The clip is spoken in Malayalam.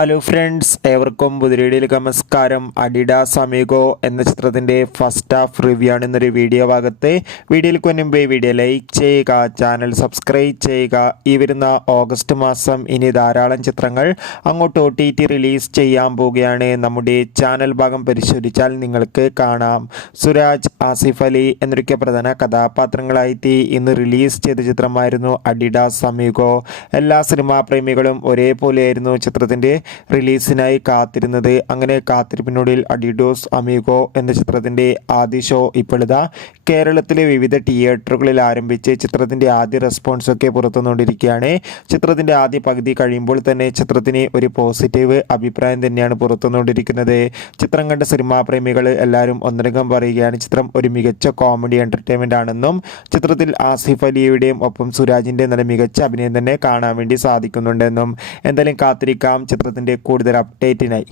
ഹലോ ഫ്രണ്ട്സ്, ഏവർക്കും പുതിയൊരു നമസ്കാരം. അഡിഡാസ് അമീഗോ എന്ന ചിത്രത്തിൻ്റെ ഫസ്റ്റ് ഹാഫ് റിവ്യൂ ആണ് ഇന്നൊരു വീഡിയോ ഭാഗത്ത്. വീഡിയോയിലേക്ക് മുൻപ് വീഡിയോ ലൈക്ക് ചെയ്യുക, ചാനൽ സബ്സ്ക്രൈബ് ചെയ്യുക. ഈ വരുന്ന ഓഗസ്റ്റ് മാസം ഇനി ധാരാളം ചിത്രങ്ങൾ അങ്ങോട്ട് OTT റിലീസ് ചെയ്യാൻ പോവുകയാണ്. നമ്മുടെ ചാനൽ ഭാഗം പരിശോധിച്ചാൽ നിങ്ങൾക്ക് കാണാം. സുരാജ്, ആസിഫ് അലി എന്നൊക്കെ പ്രധാന കഥാപാത്രങ്ങളായിട്ട് ഇന്ന് റിലീസ് ചെയ്ത ചിത്രമായിരുന്നു അഡിഡാസ് അമീഗോ. എല്ലാ സിനിമാ പ്രേമികളും ഒരേപോലെയായിരുന്നു ചിത്രത്തിൻ്റെ റിലീസിനായി കാത്തിരുന്നത്. അങ്ങനെ കാത്തിരിപ്പിനൊടുവിൽ അഡിഡാസ് അമീഗോ എന്ന ചിത്രത്തിൻ്റെ ആദ്യ ഷോ ഇപ്പോഴിതാ കേരളത്തിലെ വിവിധ തിയേറ്ററുകളിൽ ആരംഭിച്ച് ചിത്രത്തിൻ്റെ ആദ്യ റെസ്പോൺസൊക്കെ പുറത്തുവന്നുകൊണ്ടിരിക്കുകയാണ്. ചിത്രത്തിൻ്റെ ആദ്യ പകുതി കഴിയുമ്പോൾ തന്നെ ചിത്രത്തിന് ഒരു പോസിറ്റീവ് അഭിപ്രായം തന്നെയാണ് പുറത്തുവന്നുകൊണ്ടിരിക്കുന്നത്. ചിത്രം കണ്ട സിനിമാ പ്രേമികൾ എല്ലാവരും ഒന്നടങ്കം പറയുകയാണ് ചിത്രം ഒരു മികച്ച കോമഡി എൻ്റർടൈൻമെൻ്റ് ആണെന്നും ചിത്രത്തിൽ ആസിഫ് അലിയുടെയും ഒപ്പം സുരാജിൻ്റെ നല്ല മികച്ച അഭിനയം തന്നെ കാണാൻ വേണ്ടി സാധിക്കുന്നുണ്ടെന്നും. എന്തായാലും കാത്തിരിക്കാം ചിത്രത്തിൻ്റെ കൂടുതൽ അപ്ഡേറ്റിനായി.